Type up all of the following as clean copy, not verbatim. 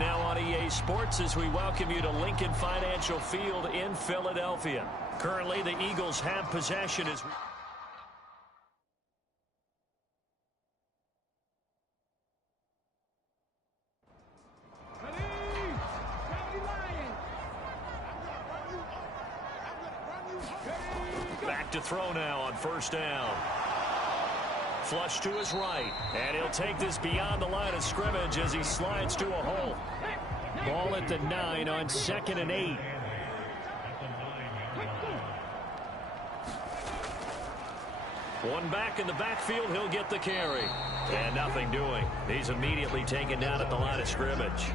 now on EA Sports as we welcome you to Lincoln Financial Field in Philadelphia. Currently, the Eagles have possession as we... Back to throw now on first down. Flush to his right, and he'll take this beyond the line of scrimmage as he slides to a hole. Ball at the 9 on 2nd and 8. One back in the backfield, he'll get the carry. And nothing doing. He's immediately taken down at the line of scrimmage.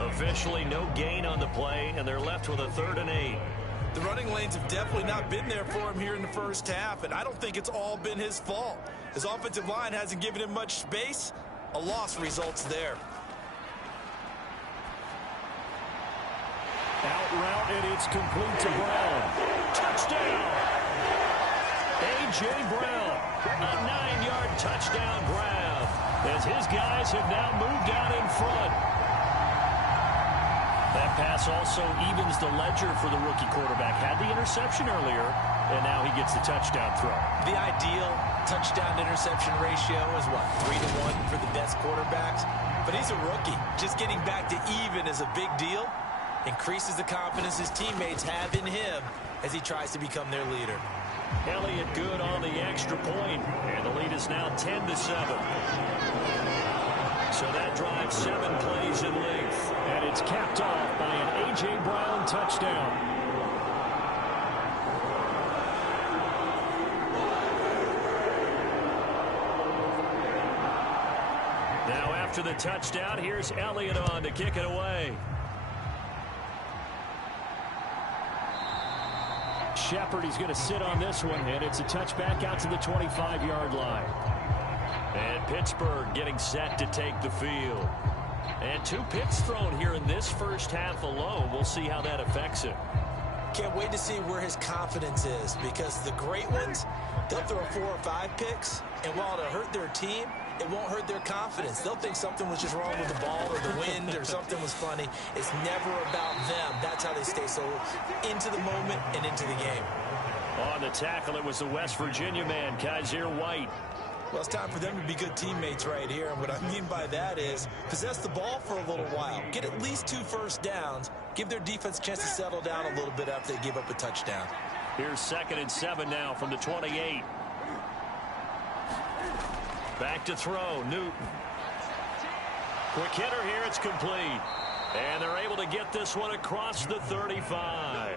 Officially no gain on the play, and they're left with a 3rd and 8. The running lanes have definitely not been there for him here in the first half, and I don't think it's all been his fault. His offensive line hasn't given him much space. A loss results there. Out route, and it's complete to Brown. Touchdown! A.J. Brown, a 9-yard touchdown grab as his guys have now moved out in front. That pass also evens the ledger for the rookie quarterback. Had the interception earlier, and now he gets the touchdown throw. The ideal touchdown-interception ratio is, what, 3-to-1 for the best quarterbacks? But he's a rookie. Just getting back to even is a big deal. Increases the confidence his teammates have in him as he tries to become their leader. Elliott good on the extra point, and the lead is now 10-7. So that drives 7 plays in length. And it's capped off by an A.J. Brown touchdown. Now after the touchdown, here's Elliott on to kick it away. Shepard, he's going to sit on this one, and it's a touchback out to the 25-yard line. And Pittsburgh getting set to take the field. And 2 picks thrown here in this first half alone. We'll see how that affects it. Can't wait to see where his confidence is, because the great ones, they'll throw 4 or 5 picks, and while it'll hurt their team, it won't hurt their confidence. They'll think something was just wrong with the ball or the wind or something was funny. It's never about them. That's how they stay so into the moment and into the game. On the tackle, it was the West Virginia man, Kaiser White. Well, it's time for them to be good teammates right here. And what I mean by that is possess the ball for a little while. Get at least 2 first downs. Give their defense a chance to settle down a little bit after they give up a touchdown. Here's 2nd and 7 now from the 28. Back to throw, Newton. Quick hitter here, it's complete. And they're able to get this one across the 35.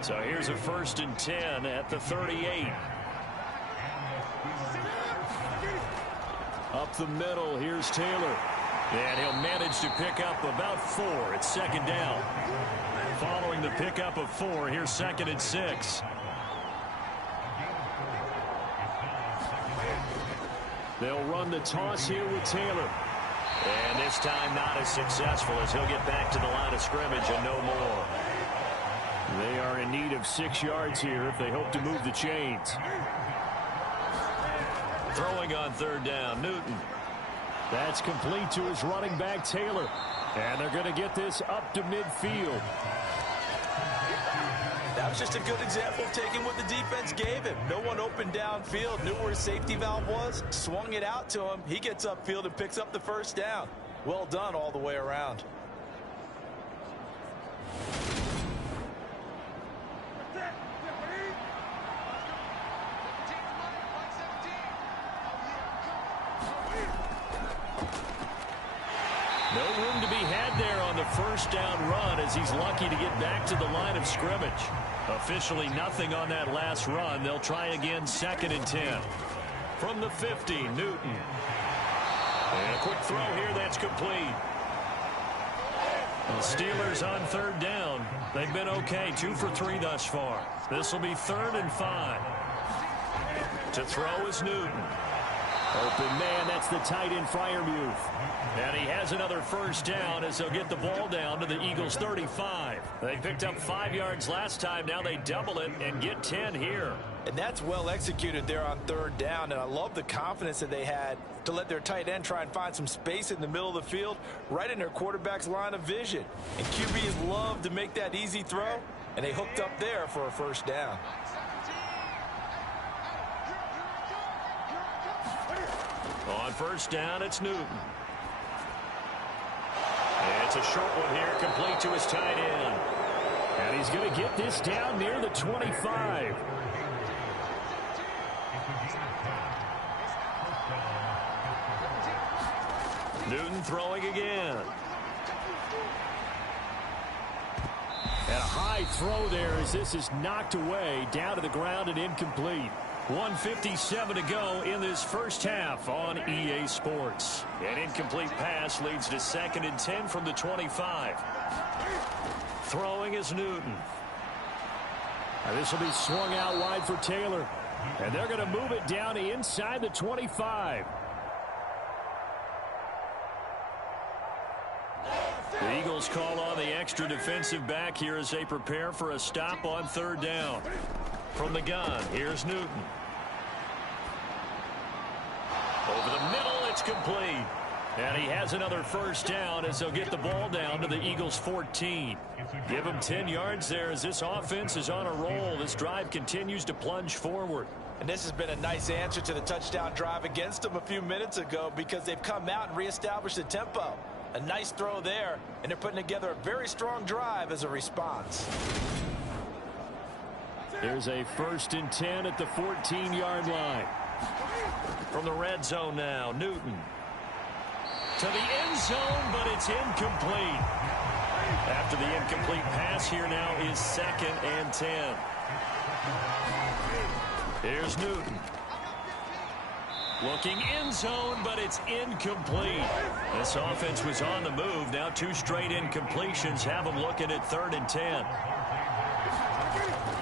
So here's a 1st and 10 at the 38. Up the middle, here's Taylor. And he'll manage to pick up about 4. It's 2nd down. Following the pickup of 4, here's 2nd and 6. They'll run the toss here with Taylor. And this time not as successful as he'll get back to the line of scrimmage and no more. They are in need of 6 yards here if they hope to move the chains. Throwing on 3rd down, Newton. That's complete to his running back, Taylor. And they're going to get this up to midfield. That was just a good example of taking what the defense gave him. No one open downfield, knew where his safety valve was, swung it out to him. He gets upfield and picks up the 1st down. Well done all the way around. No room to be had there on the 1st down run as he's lucky to get back to the line of scrimmage. Officially nothing on that last run. They'll try again 2nd and 10. From the 50, Newton. And a quick throw here that's complete. The Steelers on 3rd down. They've been okay, 2 for 3 thus far. This will be 3rd and 5. To throw is Newton. Open man, that's the tight end Freiermuth. And he has another 1st down as they'll get the ball down to the Eagles' 35. They picked up 5 yards last time. Now they double it and get 10 here. And that's well executed there on third down. And I love the confidence that they had to let their tight end try and find some space in the middle of the field, right in their quarterback's line of vision. And QBs love to make that easy throw, and they hooked up there for a first down. On first down, it's Newton. It's a short one here, complete to his tight end. And he's going to get this down near the 25. Newton throwing again. And a high throw there as this is knocked away, down to the ground and incomplete. 1:57 to go in this first half on EA Sports. An incomplete pass leads to 2nd and 10 from the 25. Throwing is Newton. And this will be swung out wide for Taylor. And they're going to move it down inside the 25. The Eagles call on the extra defensive back here as they prepare for a stop on third down. From the gun, here's Newton. Over the middle, it's complete. And he has another first down as they'll get the ball down to the Eagles' 14. Give them 10 yards there as this offense is on a roll. This drive continues to plunge forward. And this has been a nice answer to the touchdown drive against them a few minutes ago because they've come out and reestablished the tempo. A nice throw there, and they're putting together a very strong drive as a response. There's a 1st and 10 at the 14-yard line. From the red zone now, Newton. To the end zone, but it's incomplete. After the incomplete pass, here now is 2nd and 10. Here's Newton. Looking end zone, but it's incomplete. This offense was on the move. Now 2 straight incompletions have them looking at 3rd and 10.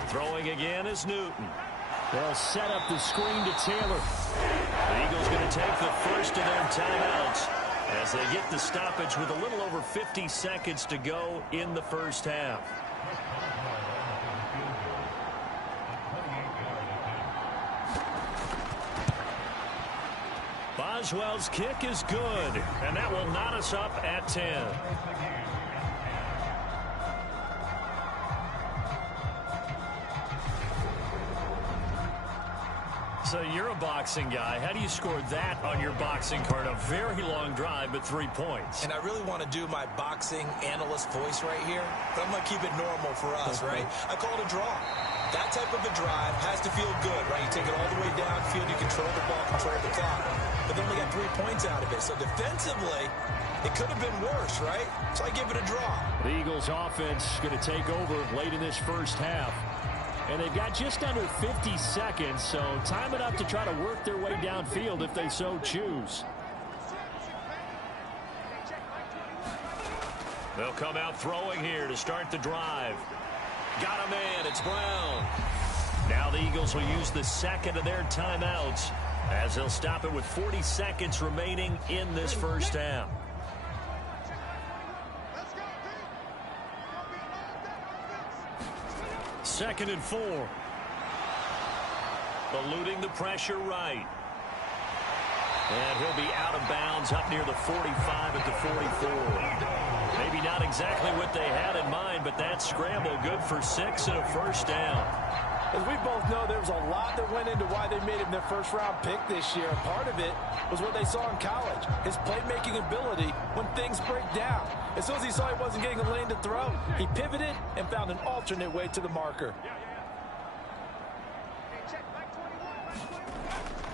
Throwing again is Newton. They'll set up the screen to Taylor. The Eagles going to take the first of their timeouts as they get the stoppage with a little over 50 seconds to go in the first half. Boswell's kick is good, and that will knot us up at 10. So you're a boxing guy. How do you score that on your boxing card? A very long drive, but 3 points. And I really want to do my boxing analyst voice right here, but I'm going to keep it normal for us, right? I call it a draw. That type of a drive has to feel good, right? You take it all the way downfield, you control the ball, control the clock. But then we got 3 points out of it. So defensively, it could have been worse, right? So I give it a draw. The Eagles offense going to take over late in this first half. And they've got just under 50 seconds, so time enough to try to work their way downfield if they so choose. They'll come out throwing here to start the drive. Got a man, it's Brown. Now the Eagles will use the 2nd of their timeouts as they'll stop it with 40 seconds remaining in this first half. Second and 4. Eluding the pressure right. And he'll be out of bounds up near the 45 at the 44. Maybe not exactly what they had in mind, but that scramble good for 6 and a first down. As we both know, there was a lot that went into why they made him their first-round pick this year. Part of it was what they saw in college, his playmaking ability when things break down. As soon as he saw he wasn't getting a lane to throw, he pivoted and found an alternate way to the marker.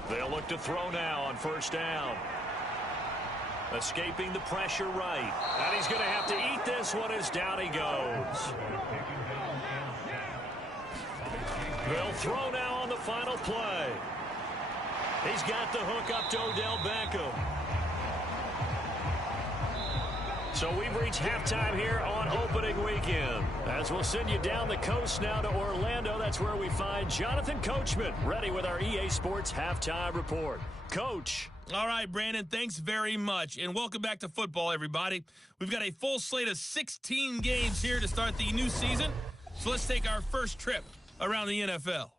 They'll look to throw now on first down. Escaping the pressure right. And he's going to have to eat this one as down he goes. They'll throw now on the final play. He's got the hook up to Odell Beckham. So we've reached halftime here on opening weekend. As we'll send you down the coast now to Orlando. That's where we find Jonathan Coachman ready with our EA Sports halftime report. Coach. All right, Brandon, thanks very much. And welcome back to football, everybody. We've got a full slate of 16 games here to start the new season. So let's take our first trip around the NFL.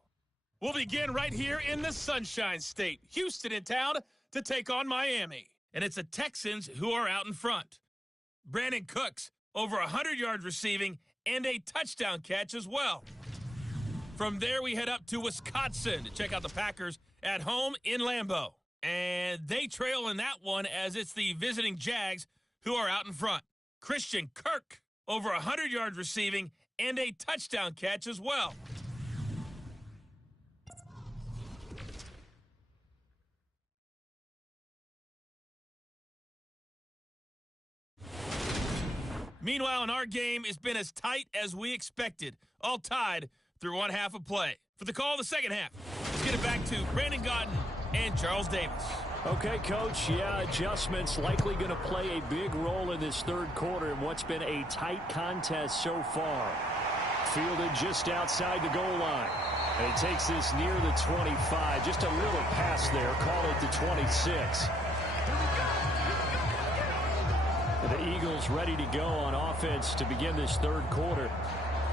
will begin right here in the Sunshine State. Houston in town to take on Miami. And it's the Texans who are out in front. Brandon Cooks, over 100 yards receiving and a touchdown catch as well. From there, we head up to Wisconsin to check out the Packers at home in Lambeau. And they trail in that one as it's the visiting Jags who are out in front. Christian Kirk, over 100 yards receiving and a touchdown catch as well. Meanwhile, in our game, it's been as tight as we expected, all tied through one half of play. For the call of the second half, let's get it back to Brandon Gaudin and Charles Davis. Okay, Coach, adjustments likely going to play a big role in this third quarter in what's been a tight contest so far. Fielded just outside the goal line. And it takes this near the 25. Just a little pass there. Call it the 26. The Eagles ready to go on offense to begin this third quarter.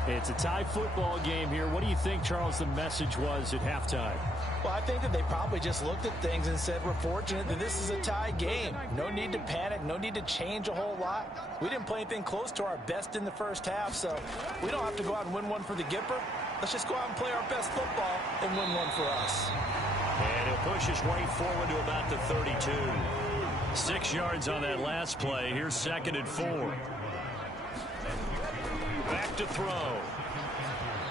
It's a tie football game here. What do you think, Charles, the message was at halftime? Well, I think that they probably just looked at things and said, we're fortunate that this is a tie game. No need to panic. No need to change a whole lot. We didn't play anything close to our best in the first half, so we don't have to go out and win one for the Gipper. Let's just go out and play our best football and win one for us. And he'll push his way forward to about the 32. 6 yards on that last play. Here's 2nd and 4. Back to throw.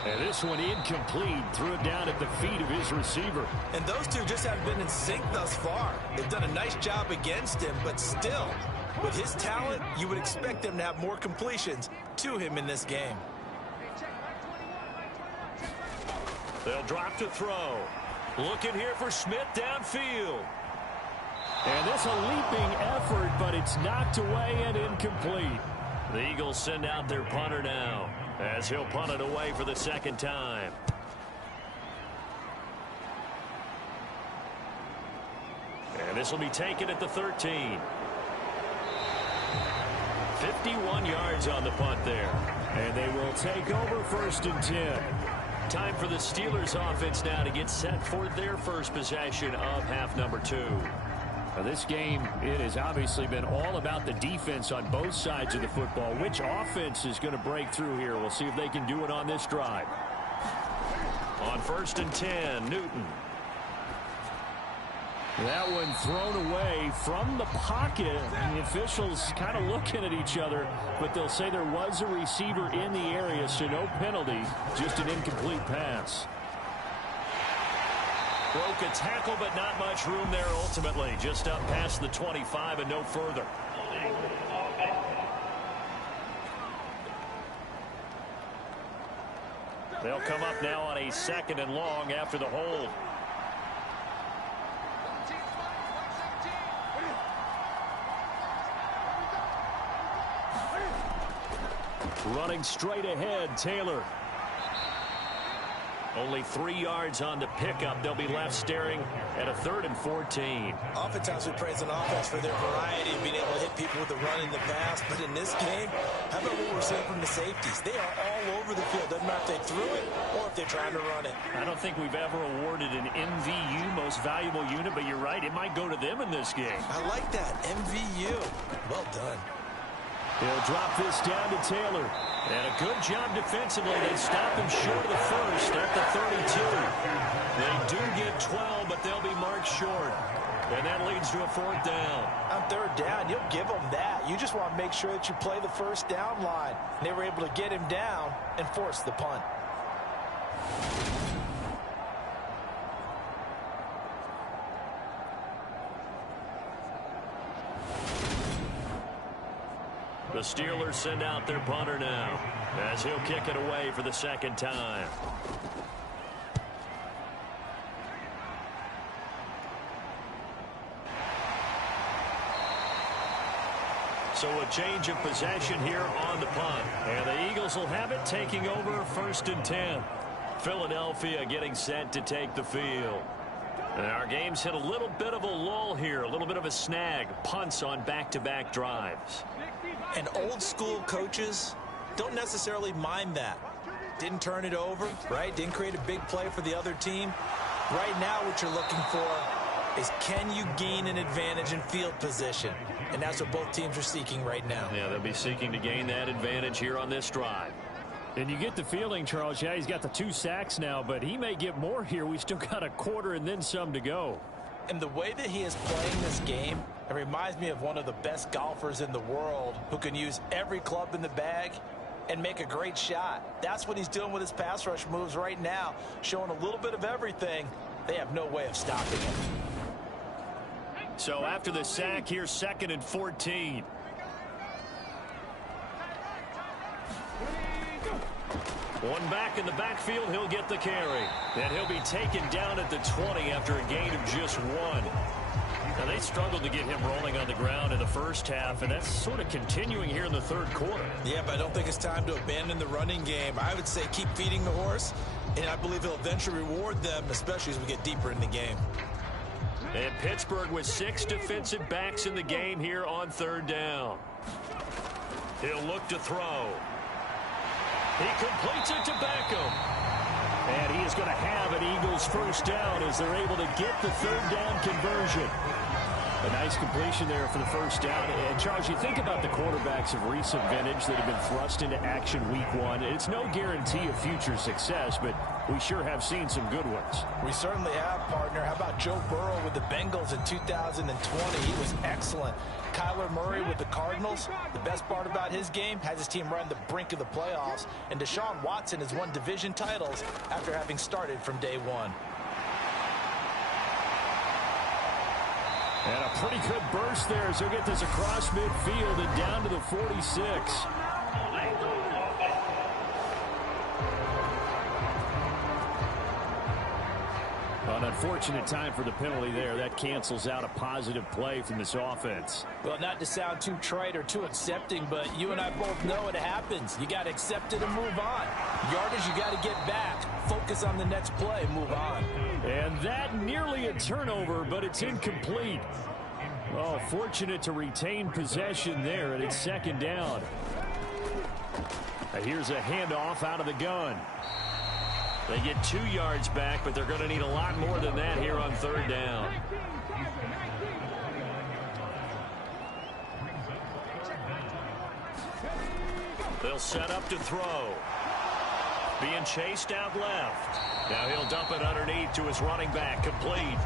And this one incomplete. Threw it down at the feet of his receiver. And those two just haven't been in sync thus far. They've done a nice job against him, but still, with his talent, you would expect them to have more completions to him in this game. They'll drop to throw. Looking here for Smith downfield. And this a leaping effort, but it's knocked away and incomplete. The Eagles send out their punter now as he'll punt it away for the second time. And this will be taken at the 13. 51 yards on the punt there. And they will take over 1st and 10. Time for the Steelers offense now to get set for their first possession of half number 2. Now this game, it has obviously been all about the defense on both sides of the football. Which offense is going to break through here? We'll see if they can do it on this drive. On 1st and 10, Newton. That one thrown away from the pocket. The officials kind of looking at each other, but they'll say there was a receiver in the area, so no penalty, just an incomplete pass. Broke a tackle, but not much room there ultimately. Just up past the 25 and no further. They'll come up now on a 2nd and long after the hold. Running straight ahead, Taylor. Only 3 yards on the pickup. They'll be left staring at a 3rd and 14. Oftentimes we praise an offense for their variety of being able to hit people with the run in the pass. But in this game, how about what we're seeing from the safeties? They are all over the field. Doesn't matter if they threw it or if they're trying to run it. I don't think we've ever awarded an MVU, most valuable unit, but you're right. It might go to them in this game. I like that. MVU. Well done. They'll drop this down to Taylor. And a good job defensively. They stop him short of the first at the 32. They do get 12, but they'll be marked short. And that leads to a 4th down. On 3rd down, you'll give them that. You just want to make sure that you play the 1st down line. And they were able to get him down and force the punt. The Steelers send out their punter now as he'll kick it away for the 2nd time. So a change of possession here on the punt. And the Eagles will have it, taking over 1st and 10. Philadelphia getting set to take the field. And our game's hit a little bit of a lull here, a little bit of a snag. Punts on back-to-back drives. And old school coaches don't necessarily mind that. didn't turn it over, right? Didn't create a big play for the other team. Right now what you're looking for is, can you gain an advantage in field position? And that's what both teams are seeking right now. Yeah, they'll be seeking to gain that advantage here on this drive. And you get the feeling, Charles, yeah, he's got the 2 sacks now, but he may get more here. We still got a quarter and then some to go. And the way that he is playing this game, it reminds me of one of the best golfers in the world who can use every club in the bag and make a great shot. That's what he's doing with his pass rush moves right now, showing a little bit of everything. They have no way of stopping him. So after the sack, here's 2nd and 14. One back in the backfield, he'll get the carry. And he'll be taken down at the 20 after a gain of just 1. Now, they struggled to get him rolling on the ground in the first half, and that's sort of continuing here in the third quarter. Yeah, but I don't think it's time to abandon the running game. I would say keep feeding the horse, and I believe he'll eventually reward them, especially as we get deeper in the game. And Pittsburgh with 6 defensive backs in the game here on 3rd down. He'll look to throw. He completes it to Beckham. And he is going to have an Eagles first down as they're able to get the 3rd down conversion. A nice completion there for the first down. And, Charles, you think about the quarterbacks of recent vintage that have been thrust into action week 1. It's no guarantee of future success, but we sure have seen some good ones. We certainly have, partner. How about Joe Burrow with the Bengals in 2020? He was excellent. Kyler Murray with the Cardinals. The best part about his game, has his team right on the brink of the playoffs. And Deshaun Watson has won division titles after having started from day 1. And a pretty good burst there as he'll get this across midfield and down to the 46. An unfortunate time for the penalty there. That cancels out a positive play from this offense. Well, not to sound too trite or too accepting, but you and I both know it happens. You got to accept it and move on. Yardage, you got to get back. Focus on the next play, move on. And that nearly a turnover, but it's incomplete. Oh, fortunate to retain possession there, and it's 2nd down. Here's a handoff out of the gun. They get 2 yards back, but they're going to need a lot more than that here on 3rd down. They'll set up to throw. Being chased out left. Now he'll dump it underneath to his running back. Complete.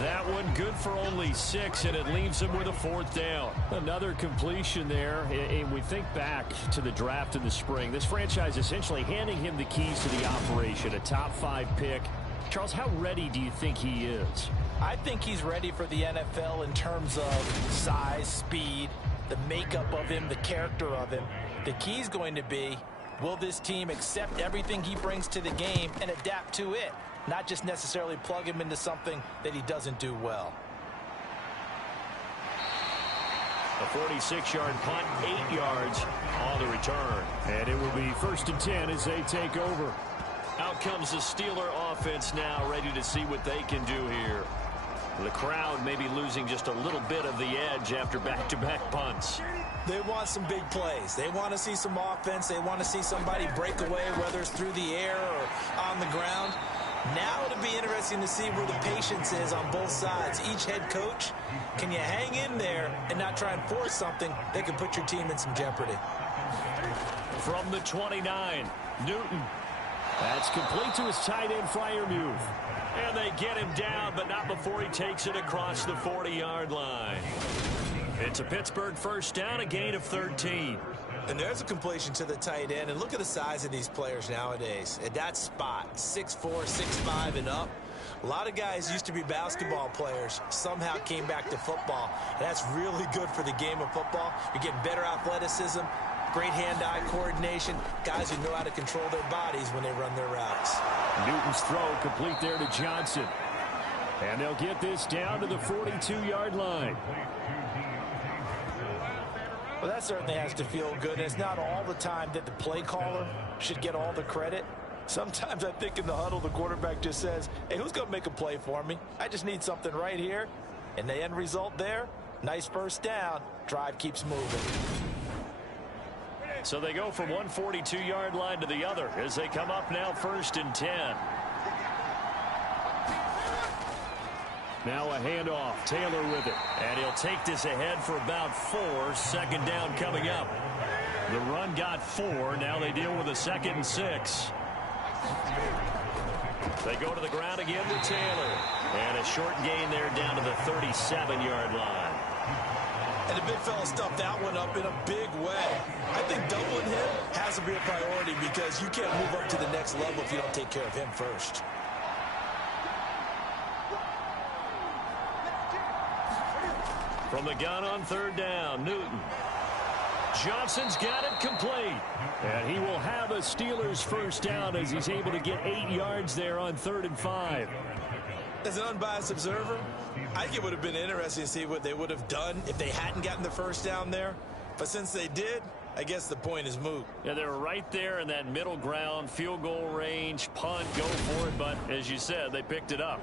That one good for only 6, and it leaves him with a 4th down. Another completion there. And we think back to the draft in the spring. This franchise essentially handing him the keys to the operation, a top 5 pick. Charles, how ready do you think he is? I think he's ready for the NFL in terms of size, speed, the makeup of him, the character of him. The key's going to be, will this team accept everything he brings to the game and adapt to it? Not just necessarily plug him into something that he doesn't do well. A 46-yard punt, 8 yards on the return. And it will be 1st and 10 as they take over. Out comes the Steeler offense now, ready to see what they can do here. The crowd may be losing just a little bit of the edge after back-to-back punts. They want some big plays. They want to see some offense. They want to see somebody break away, whether it's through the air or on the ground. Now it'll be interesting to see where the patience is on both sides. Each head coach, can you hang in there and not try and force something that can put your team in some jeopardy? From the 29, Newton. That's complete to his tight end Freiermuth. And they get him down, but not before he takes it across the 40-yard line. It's a Pittsburgh first down, a gain of 13. And there's a completion to the tight end. And look at the size of these players nowadays. At that spot, 6'4", 6'5", and up. A lot of guys used to be basketball players, somehow came back to football. And that's really good for the game of football. You're getting better athleticism, great hand-eye coordination, guys who know how to control their bodies when they run their routes. Newton's throw complete there to Johnson. And they'll get this down to the 42-yard line. Well, that certainly has to feel good. And it's not all the time that the play caller should get all the credit. Sometimes I think in the huddle, the quarterback just says, hey, who's going to make a play for me? I just need something right here. And the end result there, nice first down. Drive keeps moving. So they go from one 42-yard line to the other as they come up now 1st and 10. Now a handoff. Taylor with it. And he'll take this ahead for about 4. 2nd down coming up. The run got 4. Now they deal with a 2nd and 6. They go to the ground again to Taylor. And a short gain there down to the 37-yard line. And the big fella stuffed that one up in a big way. I think doubling him has to be a priority because you can't move up to the next level if you don't take care of him first. From the gun on 3rd down, Newton. Johnson's got it complete. And he will have a Steelers 1st down as he's able to get 8 yards there on 3rd and 5. As an unbiased observer, I think it would have been interesting to see what they would have done if they hadn't gotten the 1st down there. But since they did, I guess the point is moot. Yeah, they were right there in that middle ground, field goal range, punt, go for it. But as you said, they picked it up.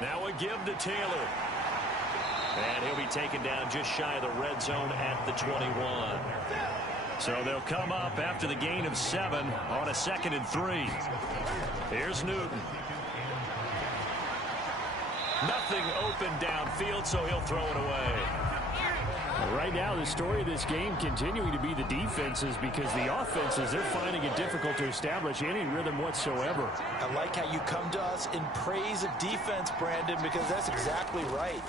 Now a give to Taylor. And he'll be taken down just shy of the red zone at the 21. So they'll come up after the gain of 7 on a 2nd and 3. Here's Newton. Nothing open downfield, so he'll throw it away. Right now, the story of this game continuing to be the defenses because the offenses, they're finding it difficult to establish any rhythm whatsoever. I like how you come to us in praise of defense, Brandon, because that's exactly right.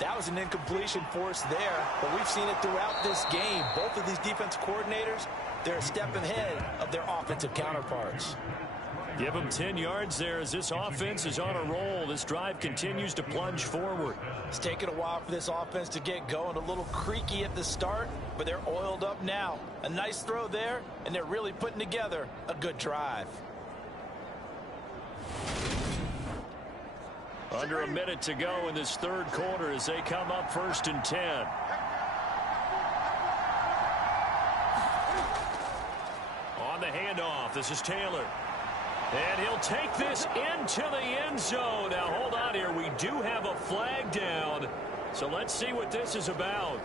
That was an incompletion forced there, but we've seen it throughout this game. Both of these defense coordinators, they're a step ahead of their offensive counterparts. Give them 10 yards there as this offense is on a roll. This drive continues to plunge forward. It's taken a while for this offense to get going. A little creaky at the start, but they're oiled up now. A nice throw there, and they're really putting together a good drive. Under a minute to go in this 3rd quarter as they come up 1st and 10. On the handoff, this is Taylor. And he'll take this into the end zone. Now, hold on here. We do have a flag down. So let's see what this is about.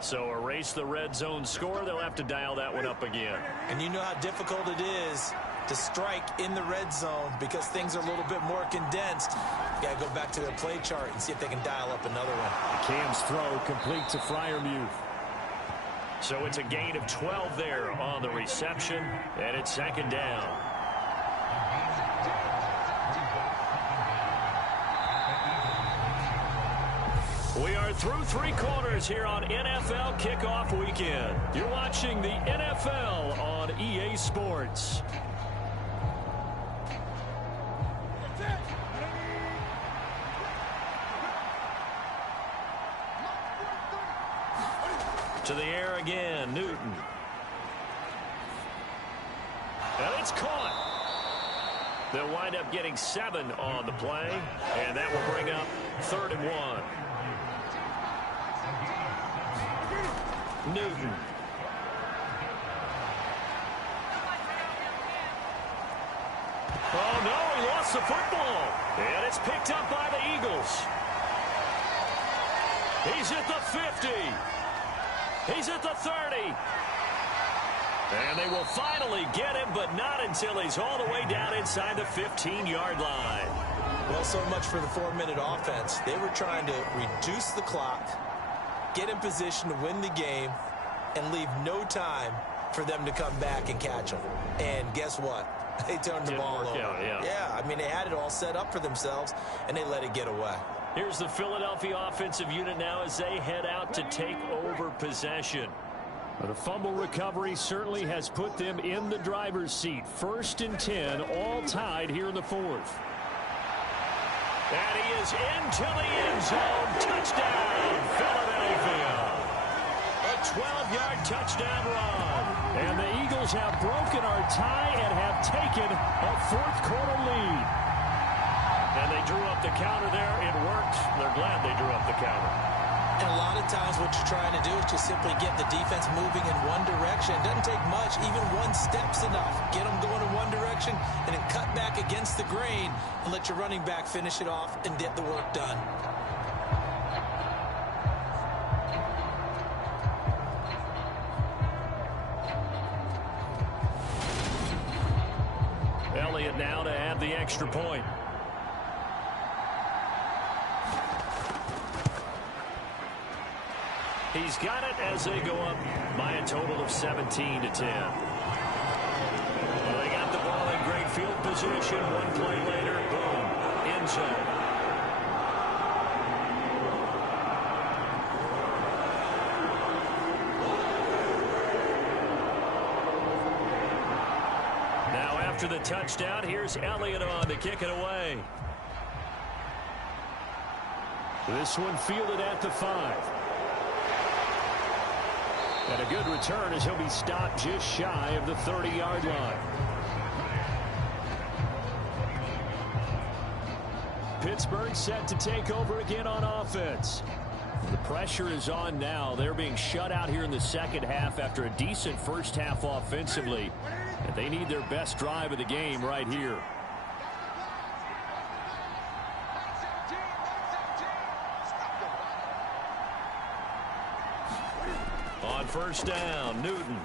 So erase the red zone score. They'll have to dial that one up again. And you know how difficult it is to strike in the red zone because things are a little bit more condensed. You got to go back to their play chart and see if they can dial up another one. Cam's throw complete to Freiermuth. So it's a gain of 12 there on the reception, and it's 2nd down. We are through 3 quarters here on NFL Kickoff Weekend. You're watching the NFL on EA Sports. To the air again, Newton. And it's caught. They'll wind up getting 7 on the play, and that will bring up 3rd and 1. Newton. Oh, no, he lost the football. And it's picked up by the Eagles. He's at the 50. He's at the 30. And they will finally get him, but not until he's all the way down inside the 15-yard line. Well, so much for the 4-minute offense. They were trying to reduce the clock, get in position to win the game, and leave no time for them to come back and catch them. And guess what? They turned the ball over. Yeah, I mean, they had it all set up for themselves, and they let it get away. Here's the Philadelphia offensive unit now as they head out to take over possession. The fumble recovery certainly has put them in the driver's seat. 1st and 10, all tied here in the 4th. And he is into the end zone. Touchdown, Philadelphia. A 12-yard touchdown run. And the Eagles have broken our tie and have taken a 4th quarter lead. And they drew up the counter there. It worked. They're glad they drew up the counter. And a lot of times what you're trying to do is just simply get the defense moving in one direction. It doesn't take much. Even one step's enough. Get them going in one direction and then cut back against the grain and let your running back finish it off and get the work done. Elliott now to add the extra point. He's got it as they go up by a total of 17-10. Well, they got the ball in great field position. One play later, boom, end zone. Now after the touchdown, here's Elliott on to kick it away. This one fielded at the 5. And a good return as he'll be stopped just shy of the 30-yard line. Pittsburgh set to take over again on offense. The pressure is on now. They're being shut out here in the second half after a decent first half offensively. And they need their best drive of the game right here. On first down, Newton.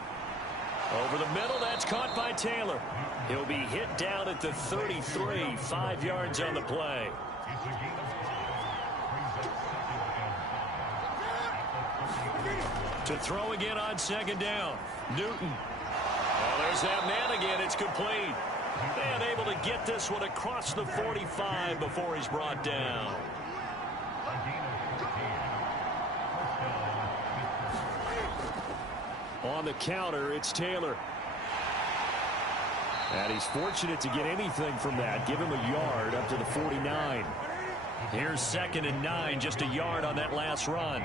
Over the middle, that's caught by Taylor. He'll be hit down at the 33, 5 yards on the play. To throw again on second down, Newton. Oh, there's that man again. It's complete. And able to get this one across the 45 before he's brought down. On the counter, it's Taylor. And he's fortunate to get anything from that. Give him a yard up to the 49. Here's 2nd and 9, just a yard on that last run.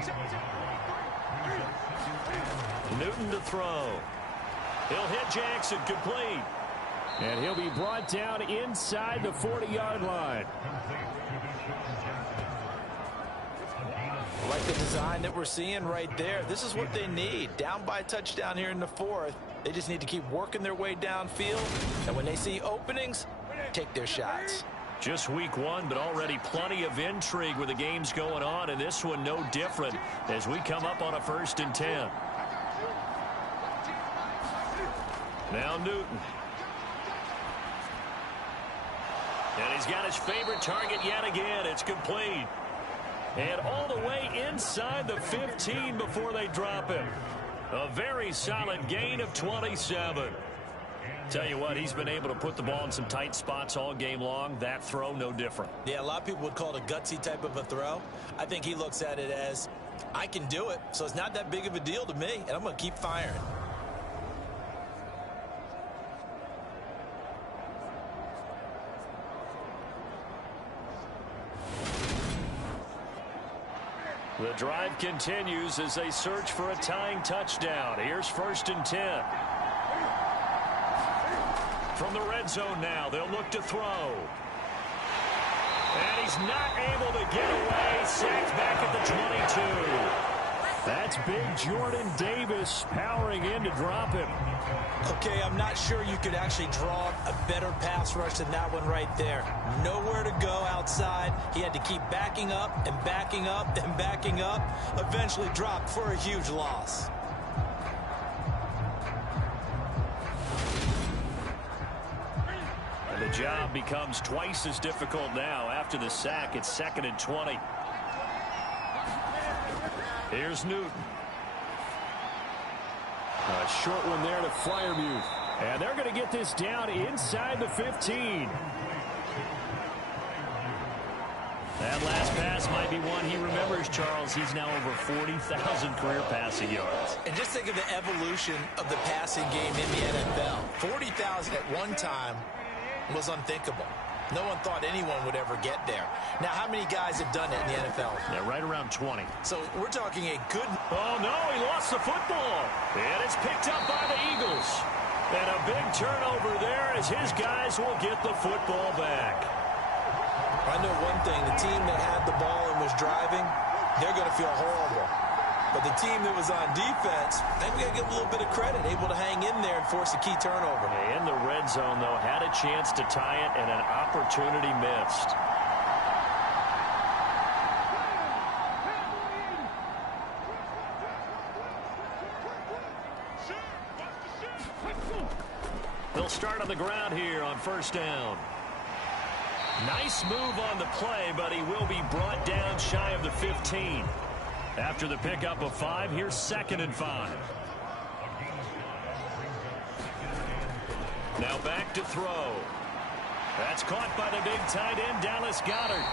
Newton to throw. He'll hit Jackson, complete. And he'll be brought down inside the 40-yard line. Like the design that we're seeing right there. This is what they need. Down by a touchdown here in the 4th. They just need to keep working their way downfield. And when they see openings, take their shots. Just week 1, but already plenty of intrigue with the games going on. And this one no different as we come up on a 1st and 10. Now Newton. And he's got his favorite target yet again. It's complete. And all the way inside the 15 before they drop him. A very solid gain of 27. Tell you what, he's been able to put the ball in some tight spots all game long. That throw, no different. Yeah, a lot of people would call it a gutsy type of a throw. I think he looks at it as, I can do it, so it's not that big of a deal to me, and I'm going to keep firing. The drive continues as they search for a tying touchdown. Here's 1st and 10. From the red zone now, they'll look to throw. And he's not able to get away. Sacked back at the 22. That's big Jordan Davis powering in to drop him. Okay, I'm not sure you could actually draw a better pass rush than that one right there. Nowhere to go outside. He had to keep backing up and backing up and backing up. Eventually dropped for a huge loss. And the job becomes twice as difficult now. After the sack, it's 2nd and 20. Here's Newton. A short one there to Freiermuth. And they're going to get this down inside the 15. That last pass might be one he remembers, Charles. He's now over 40,000 career passing yards. And just think of the evolution of the passing game in the NFL. 40,000 at one time was unthinkable. No one thought anyone would ever get there. Now, how many guys have done it in the NFL? Yeah, right around 20. So we're talking a good... Oh, no, he lost the football. And it's picked up by the Eagles. And a big turnover there as his guys will get the football back. I know one thing. The team that had the ball and was driving they're going to feel horrible. But the team that was on defense, I think we got to give them a little bit of credit, able to hang in there and force a key turnover. In the red zone, though, had a chance to tie it and an opportunity missed. They'll start on the ground here on first down. Nice move on the play, but he will be brought down shy of the 15. After the pickup of 5, here's 2nd and 5. Now back to throw. That's caught by the big tight end, Dallas Goedert.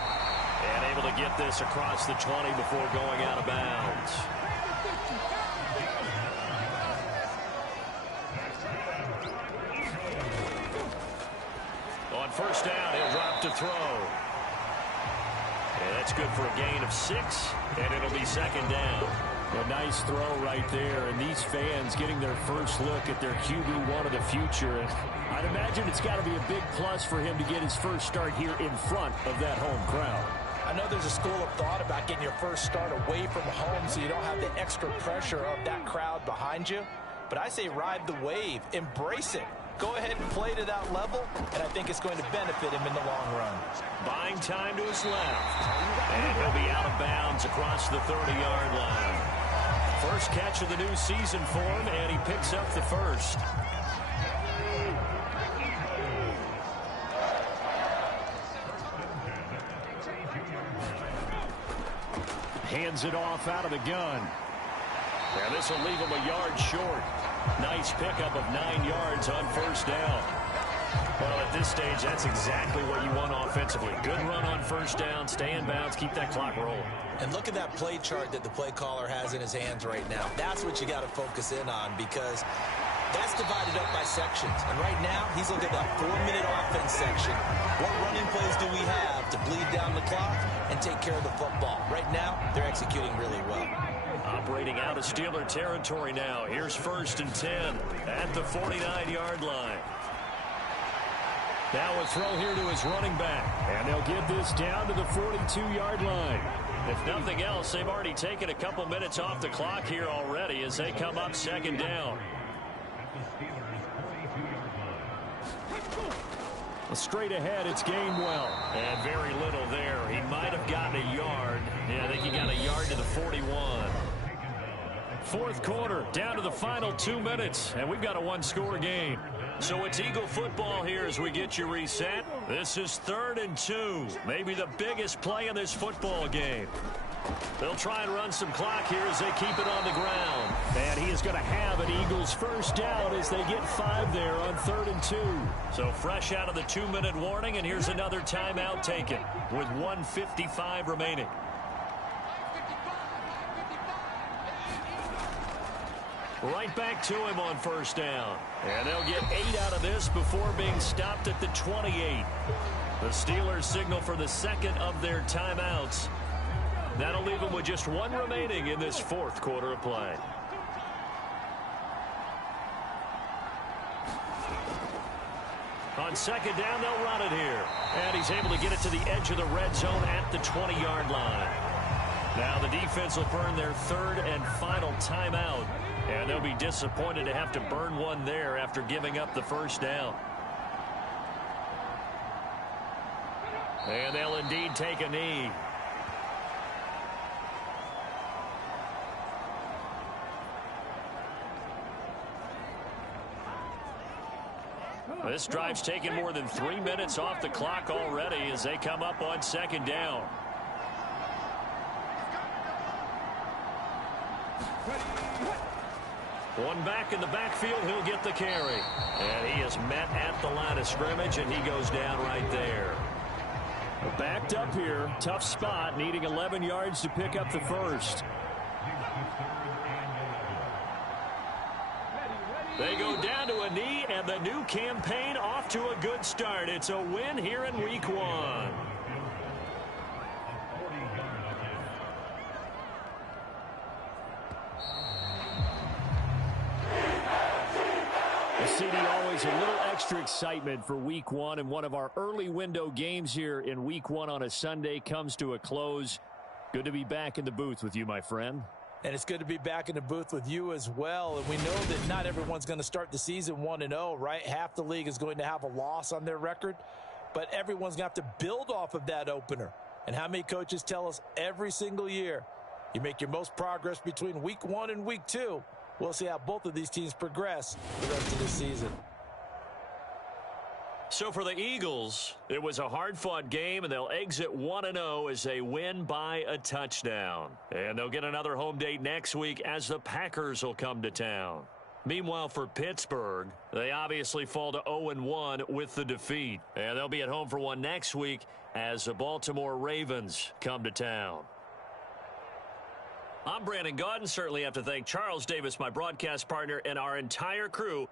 And able to get this across the 20 before going out of bounds. On first down, he'll drop to throw. And that's good for a gain of 6, and it'll be 2nd down. A nice throw right there, and these fans getting their first look at their QB1 of the future. And I'd imagine it's got to be a big plus for him to get his first start here in front of that home crowd. I know there's a school of thought about getting your first start away from home so you don't have the extra pressure of that crowd behind you. But I say ride the wave, embrace it. Go ahead and play to that level, and I think it's going to benefit him in the long run. Buying time to his left. And he'll be out of bounds across the 30-yard line. First catch of the new season for him, and he picks up the first. Hands it off out of the gun. And this will leave him a yard short. Nice pickup of 9 yards on first down. Well, at this stage, that's exactly what you want offensively. Good run on first down, stay in bounds, keep that clock rolling. And look at that play chart that the play caller has in his hands right now. That's what you got to focus in on, because that's divided up by sections. And right now, he's looking at that 4-minute offense section. What running plays do we have to bleed down the clock and take care of the football? Right now, they're executing really well. Operating out of Steeler territory now. Here's 1st and 10 at the 49-yard line. Now a throw here to his running back. And they'll get this down to the 42-yard line. If nothing else, they've already taken a couple minutes off the clock here already as they come up 2nd down. Straight ahead, it's Gainwell. And very little there. He might have gotten a yard. Yeah, I think he got a yard to the 41. 4th quarter, down to the final 2 minutes, and we've got a 1-score game. So it's Eagle football here as we get you reset. This is 3rd and 2, maybe the biggest play in this football game. They'll try and run some clock here as they keep it on the ground. And he is going to have an Eagles first down as they get 5 there on 3rd and 2. So fresh out of the 2-minute warning, and here's another timeout taken with 1:55 remaining. Right back to him on first down. And they'll get 8 out of this before being stopped at the 28. The Steelers signal for the 2nd of their timeouts. That'll leave them with just 1 remaining in this 4th quarter of play. On 2nd down, they'll run it here. And he's able to get it to the edge of the red zone at the 20-yard line. Now the defense will burn their 3rd and final timeout. And they'll be disappointed to have to burn one there after giving up the first down. And they'll indeed take a knee. This drive's taken more than 3 minutes off the clock already as they come up on 2nd down. One back in the backfield, he'll get the carry. And he is met at the line of scrimmage, and he goes down right there. Backed up here, tough spot, needing 11 yards to pick up the first. They go down to a knee, and the new campaign off to a good start. It's a win here in Week 1. CD, always a little extra excitement for Week 1, and one of our early window games here in Week 1 on a Sunday comes to a close. Good to be back in the booth with you, my friend. And it's good to be back in the booth with you as well. And we know that not everyone's going to start the season 1-0, right? Half the league is going to have a loss on their record. But everyone's going to have to build off of that opener. And how many coaches tell us every single year, you make your most progress between week 1 and week 2. We'll see how both of these teams progress the rest of the season. So for the Eagles, it was a hard-fought game, and they'll exit 1-0 as they win by a touchdown. And they'll get another home date next week as the Packers will come to town. Meanwhile, for Pittsburgh, they obviously fall to 0-1 with the defeat. And they'll be at home for one next week as the Baltimore Ravens come to town. I'm Brandon Gaudin. Certainly have to thank Charles Davis, my broadcast partner, and our entire crew